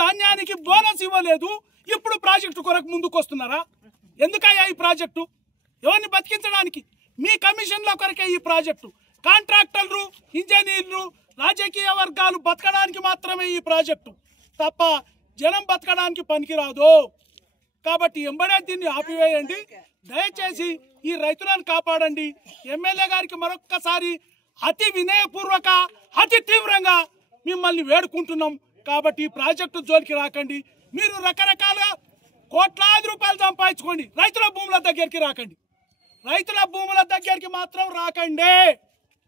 ధాన్యానికి బోనస్ ఇవ్వలేదు, ఇప్పుడు ప్రాజెక్టు కొరకు ముందుకు వస్తున్నారా? ఎందుకయ్యా ఈ ప్రాజెక్టు? ఎవరిని బతికించడానికి? మీ కమిషన్ల కొరకే ఈ ప్రాజెక్టు. కాంట్రాక్టర్లు, ఇంజనీర్లు, రాజకీయ వర్గాలు బతకడానికి మాత్రమే ఈ ప్రాజెక్టు తప్ప జనం బతకడానికి పనికిరాదు. కాబట్టి ఎంబడే దీన్ని ఆపివేయండి. దయచేసి ఈ రైతులను కాపాడండి. ఎమ్మెల్యే గారికి మరొక్కసారి అతి వినయపూర్వక, అతి తీవ్రంగా మిమ్మల్ని వేడుకుంటున్నాం. కాబట్టి ఈ ప్రాజెక్టు జోలికి రాకండి. మీరు రకరకాలుగా కోట్లాది రూపాయలు సంపాదించుకోండి, రైతుల భూముల దగ్గరికి రాకండి. రైతుల భూముల దగ్గరికి మాత్రం రాకండి.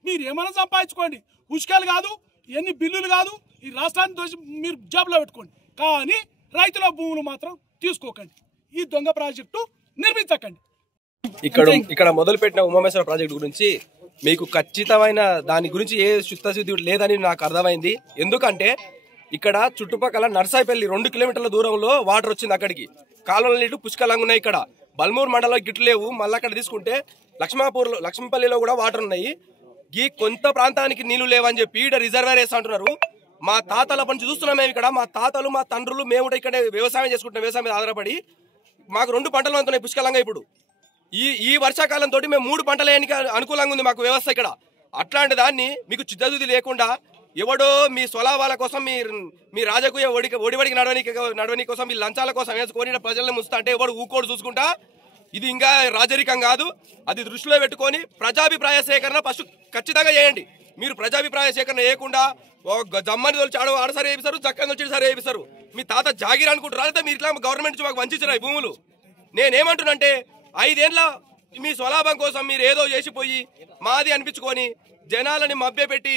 మీరు ఏమైనా సంపాదించుకోండి, ఉష్కాలు కాదు, ఎన్ని బిల్లులు కాదు, ఈ రాష్ట్రాన్ని దోసి మీరు జాబ్లో పెట్టుకోండి. కానీ రైతుల భూములు మాత్రం తీసుకోకండి. ఈ దొంగ ప్రాజెక్టు నిర్మించకండి. ఇక్కడ మొదలుపెట్టిన ఉమామేశ్వర ప్రాజెక్టు గురించి మీకు ఖచ్చితమైన దాని గురించి ఏ చిత్తశుద్ధి లేదని నాకు అర్థమైంది. ఎందుకంటే ఇక్కడ చుట్టుపక్కల నర్సాయిపల్లి 2 కిలోమీటర్ల దూరంలో వాటర్ వచ్చింది. అక్కడికి కాలువల నీళ్లు పుష్కలంగా ఉన్నాయి. ఇక్కడ బల్మూరు మండలం గిట్లు లేవు. మళ్ళీ అక్కడ తీసుకుంటే లక్ష్మీపల్లిలో కూడా వాటర్ ఉన్నాయి. ఈ కొంత ప్రాంతానికి నీళ్లు లేవని చెప్పి ఇక్కడ రిజర్వేర్ వేస్తా అంటున్నారు. మా తాతల పని చూస్తున్నాం మేము ఇక్కడ. మా తాతలు, మా తండ్రులు, మేము కూడా ఇక్కడ వ్యవసాయం చేసుకుంటున్నాం. వ్యవసాయం మీద ఆధారపడి మాకు 2 పంటలు అందుతున్నాయి పుష్కలంగా. ఇప్పుడు ఈ వర్షాకాలంతో మేము 3 పంటలు వేయడానికి అనుకూలంగా ఉంది మాకు వ్యవస్థ ఇక్కడ. అట్లాంటి దాన్ని మీకు చిత్తశుద్ధి లేకుండా ఎవడో మీ స్వలాభాల కోసం, మీ రాజకీయ ఒడివడికి నడవని కోసం, మీ లంచాల కోసం వేసుకొని ప్రజలను ముస్తా అంటే ఎవడు ఊకోడు చూసుకుంటా. ఇది ఇంకా రాజరికం కాదు. అది దృష్టిలో పెట్టుకొని ప్రజాభిప్రాయ సేకరణ ఫస్ట్ ఖచ్చితంగా చేయండి. మీరు ప్రజాభిప్రాయ సేకరణ చేయకుండా జమ్మని తోలిచి ఆడసారి వేపిస్తారు, చక్కని తోలిచి సరే వేపిస్తారు. మీ తాత జాగిర్ అనుకుంటారు. అయితే మీరు ఇట్లా గవర్నమెంట్ నుంచి మాకు వంచారు ఈ భూములు. నేనేమంటున్నంటే 5 ఏళ్ళ మీ స్వలాభం కోసం మీరు ఏదో చేసిపోయి మాది అనిపించుకొని జనాలని మభ్యపెట్టి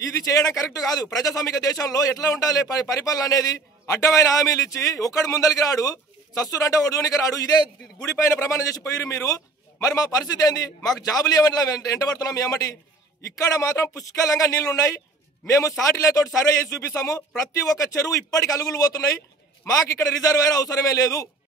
ఇది చేయడం కరెక్ట్ కాదు. ప్రజాస్వామిక దేశంలో ఎట్లా ఉండాలి పరిపాలన అనేది? అడ్డమైన హామీలు ఇచ్చి ఒక్కడు ముందరికి రాడు, సస్తురంటే ఒకటి రాడు. ఇదే గుడి పైన ప్రమాణం చేసి పోయిరు మీరు. మరి మా పరిస్థితి ఏంది? మాకు జాబులు ఏమన్నా ఎంటబడుతున్నాం ఏమటి? ఇక్కడ మాత్రం పుష్కలంగా నీళ్లు ఉన్నాయి. మేము సాటిలైట్ సర్వే చేసి చూపిస్తాము. ప్రతి ఒక్క చెరువు ఇప్పటికి అలుగులు పోతున్నాయి. మాకు ఇక్కడ రిజర్వేర్ అవసరమే లేదు.